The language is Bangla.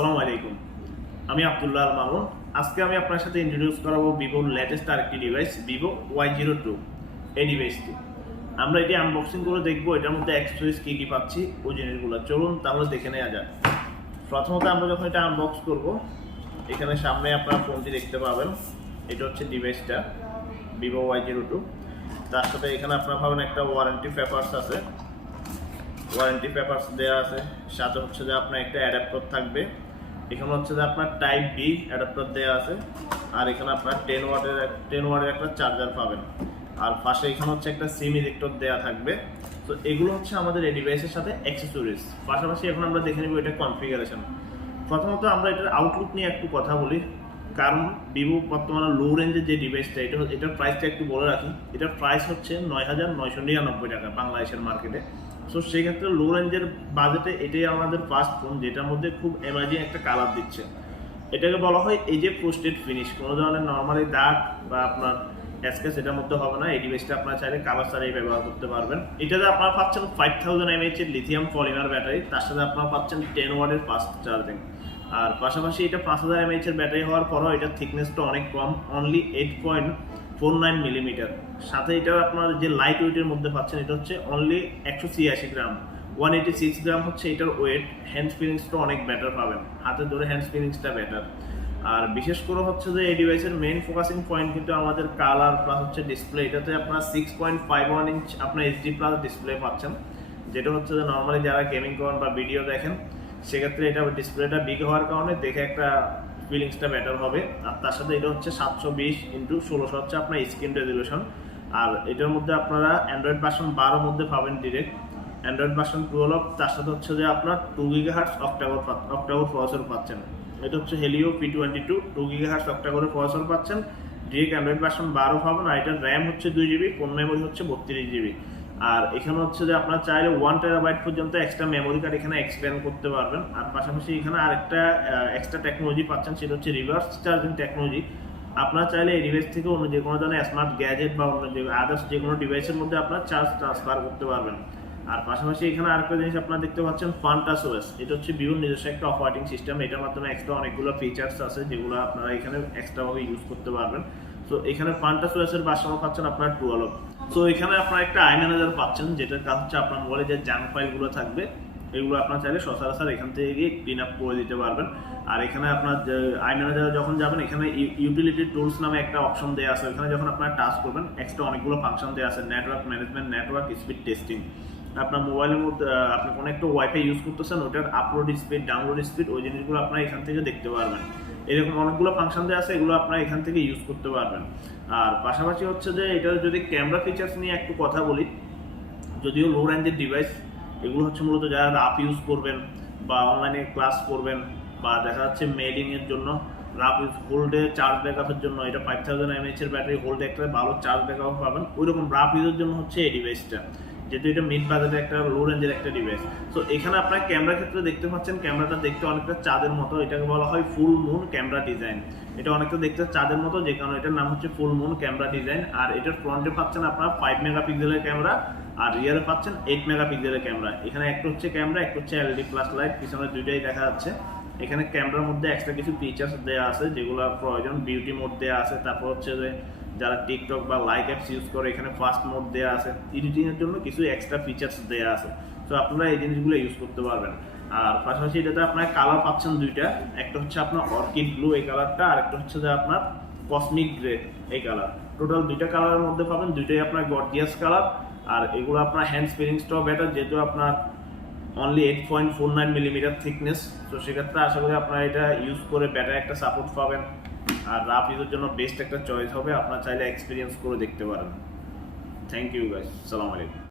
আসসালামু আলাইকুম। আমি আব্দুল্লাহ আল মামুন। আজকে আমি আপনার সাথে ইন্ট্রোডিউস করাবো ভিভোর লেটেস্ট আরেকটি ডিভাইস ভিভো Y02 এই ডিভাইসটি। আমরা এটি আনবক্সিং করে দেখবো এটার মধ্যে অ্যাক্সেসরিজ কী কী পাচ্ছি ওই জিনিসগুলো। চলুন তাহলে দেখে নেওয়া যাক। প্রথমত আমরা যখন এটা আনবক্স করব, এখানে সামনে আপনারা ফোনটি দেখতে পাবেন। এটা হচ্ছে ডিভাইসটা ভিভো Y02। তার সাথে এখানে আপনারা পাবেন একটা ওয়ারেন্টি পেপারস আছে, ওয়ারেন্টি পেপারস দেওয়া আছে। সাথে হচ্ছে যে আপনার একটা অ্যাডাপ্টার থাকবে। এখানে হচ্ছে যে আপনার টাইপ বি অ্যাডাপ্টার দেওয়া আছে। আর এখানে আপনার 10 ওয়াটের একটা চার্জার পাবেন। আর পাশে এখানে হচ্ছে একটা সিম ইজেক্টর দেওয়া থাকবে। তো এগুলো হচ্ছে আমাদের এই ডিভাইসের সাথে অ্যাক্সেসরিজ। পাশাপাশি এখন আমরা দেখে নিব এটা কনফিগারেশন। প্রথমত আমরা এটার আউটলুক নিয়ে একটু কথা বলি, কারণ ভিভো বর্তমানে লো রেঞ্জের যে ডিভাইসটা এটার প্রাইসটা একটু বলে রাখি। এটার প্রাইস হচ্ছে ৯,৯৯৯ টাকা বাংলাদেশের মার্কেটে। সো সেই ক্ষেত্রে লো রেঞ্জের বাজেটে এটাই আমাদের ফার্স্ট ফোন, যেটার মধ্যে খুব এমার্জিং একটা কালার দিচ্ছে। এটাকে বলা হয় এই যে পোস্টেড ফিনিশ। কোনো ধরনের নর্মালি দাগ বা আপনার স্ক্র্যাচ এটার মধ্যে হবে না। এই ডিভাইসটা আপনারা চাইলে কালার ছাড়াই ব্যবহার করতে পারবেন। এটাতে আপনারা পাচ্ছেন 5000 mAh এর লিথিয়াম পলিমার ব্যাটারি। তার সাথে আপনারা পাচ্ছেন 10 ওয়াটের ফাস্ট চার্জিং। আর পাশাপাশি এটা 5000 mAh এর ব্যাটারি হওয়ার পরও এটার থিকনেসটা অনেক কম, অনলি 8.49 মিলিমিটার। সাথে এটা আপনার যে লাইট ওয়েটের মধ্যে পাচ্ছেন এটা হচ্ছে অনলি 186 গ্রাম, 186 গ্রাম হচ্ছে এটার ওয়েট। হ্যান্ড ফিলিংসটা অনেক বেটার পাবেন, হাতে ধরে হ্যান্ড ফিলিংসটা বেটার। আর বিশেষ করে হচ্ছে যে এই ডিভাইসের মেইন ফোকাসিং পয়েন্ট কিন্তু আমাদের কালার প্লাস হচ্ছে ডিসপ্লে। এটাতে আপনার 6.51 ইঞ্চ আপনার এইচডি প্লাস ডিসপ্লে পাচ্ছেন, যেটা হচ্ছে যে নর্মালি যারা গেমিং করেন বা ভিডিও দেখেন সেক্ষেত্রে এটা ডিসপ্লেটা বিগ হওয়ার কারণে দেখে একটা ফিলিংসটা বেটার হবে। আর তার সাথে এটা হচ্ছে 720x1600 হচ্ছে আপনার স্ক্রিন রেজলিউশন। আর এটার মধ্যে আপনারা অ্যান্ড্রয়েড ভার্সন 12 মধ্যে পাবেন ডিরেক্ট, অ্যান্ড্রয়েড ভার্সন 12। তার সাথে হচ্ছে যে আপনার 2 GHz অক্টাকোর প্রসেসর পাচ্ছেন। এটা হচ্ছে হেলিও P22 2 GHz অক্টাকোরের প্রসেসর পাচ্ছেন। ডিরেক্ট অ্যান্ড্রয়েড ভার্সন 12 পাবেন। আর এটার র্যাম হচ্ছে 2 GB, ফোন মেমোরি হচ্ছে 32 GB। আর এখানে হচ্ছে যে আপনারা চাইলে 1 TB পর্যন্ত এক্সট্রা মেমোরি কার্ড এখানে এক্সপ্যান্ড করতে পারবেন। আর পাশাপাশি এখানে আরেকটা এক্সট্রা টেকনোলজি পাচ্ছেন, সেটা হচ্ছে রিভার্স চার্জিং টেকনোলজি। আপনারা চাইলে এই ডিভাইস থেকে অন্য যে কোনো ধরনের স্মার্ট গ্যাজেট বা অন্য যে আদার্স যে কোনো ডিভাইসের মধ্যে আপনারা চার্জ ট্রান্সফার করতে পারবেন। আর পাশাপাশি এখানে আরেকটা জিনিস আপনারা দেখতে পাচ্ছেন, ফান্টাস ওএস। এটা হচ্ছে ভিভোর নিজস্ব একটা অপারেটিং সিস্টেম। এটার মাধ্যমে এক্সট্রা অনেকগুলো ফিচার্স আছে যেগুলো আপনারা এখানে এক্সট্রাভাবে ইউজ করতে পারবেন। তো এখানে ফান্টাস ওএস এর ভার্সন পাচ্ছেন আপনার 12। তো এখানে আপনারা একটা আই ম্যানেজার পাচ্ছেন, যেটার কাজ হচ্ছে আপনার মোবাইলে যে জাঙ্ক ফাইলগুলো থাকবে এগুলো আপনার চাইলে সচরাচর এখান থেকে গিয়ে ক্লিন আপ করে দিতে পারবেন। আর এখানে আপনার আই ম্যানেজারে যখন যাবেন এখানে ইউটিলিটি টুলস নামে একটা অপশন দেওয়া আছে। এখানে যখন আপনারা টাচ করবেন এক্সট্রা অনেকগুলো ফাংশন দেওয়া আছে, network management, network speed testing. আপনার মোবাইলের মধ্যে আপনি কোনো একটা ওয়াইফাই ইউজ করতেছেন, ওটার আপলোড স্পিড, ডাউনলোড স্পিড, ওই জিনিসগুলো আপনারা এখান থেকে দেখতে পারবেন। এরকম অনেকগুলো ফাংশন দেওয়া আছে, এগুলো আপনারা এখান থেকে ইউজ করতে পারবেন। আর পাশাপাশি হচ্ছে যে এটার যদি ক্যামেরা ফিচার্স নিয়ে একটু কথা বলি, যদিও লো রেঞ্জের ডিভাইস, এগুলো হচ্ছে মূলত যারা রাফ ইউজ করবেন বা অনলাইনে ক্লাস করবেন বা দেখা যাচ্ছে মেইলিংয়ের জন্য রাফ ইউজ, হোল্ডে চার্জ ব্যাকআপের জন্য এটা 5000 mAh এর ব্যাটারি হোল্ডে একটা ভালো চার্জ ব্যাকআপ পাবেন। ওইরকম রাফ ইউজের জন্য হচ্ছে এই ডিভাইসটা, যেহেতু এটা মিড বাজেটে একটা লো রেঞ্জের একটা ডিভাইস। তো এখানে আপনার ক্যামেরার ক্ষেত্রে দেখতে পাচ্ছেন ক্যামেরাটা দেখতে অনেকটা চাঁদের মতো। এটাকে বলা হয় ফুল মুন ক্যামেরা ডিজাইন। এটা অনেকটা দেখতে চাঁদের মতো, যে কারণে এটার নাম হচ্ছে ফুল মুন ক্যামেরা ডিজাইন। আর এটার ফ্রন্টে পাচ্ছেন আপনার 5 মেগাপিক্সেলের ক্যামেরা, আর রিয়ারে পাচ্ছেন 8 মেগাপিক্সেলের ক্যামেরা। এখানে একটা হচ্ছে ক্যামেরা, একটা হচ্ছে এলইডি ফ্ল্যাশ লাইট, পিছনে দুইটাই দেখা যাচ্ছে। এখানে ক্যামেরার মধ্যে এক্সট্রা কিছু ফিচার্স দেওয়া আছে যেগুলো প্রয়োজন, বিউটি মোড দেওয়া আছে। তারপর হচ্ছে যে যারা টিকটক বা লাইক অ্যাপস ইউজ করে এখানে ফাস্ট মোড দেওয়া আছে। এডিটিংয়ের জন্য কিছু এক্সট্রা ফিচার্স দেওয়া আছে। তো আপনারা এই জিনিসগুলো ইউজ করতে পারবেন। আর পাশাপাশি এটাতে আপনার কালার পাচ্ছেন দুইটা, একটা হচ্ছে আপনার অর্কিড ব্লু এই কালারটা, আর একটা হচ্ছে যে আপনার কসমিক গ্রে এই কালার। টোটাল দুইটা কালারের মধ্যে পাবেন, দুইটাই আপনার গর্জিয়াস কালার। আর এগুলো আপনার হ্যান্ড ফিলিংসটাও বেটার, যেহেতু আপনার অনলি 8.49 মিলিমিটার থিকনেস। তো সেক্ষেত্রে আশা করি আপনারা এটা ইউজ করে বেটার একটা সাপোর্ট পাবেন। আর রাফ ইউজের জন্য বেস্ট একটা চয়েস হবে। আপনারা চাইলে এক্সপিরিয়েন্স করে দেখতে পারেন। থ্যাংক ইউ গাইস, আসসালামু আলাইকুম।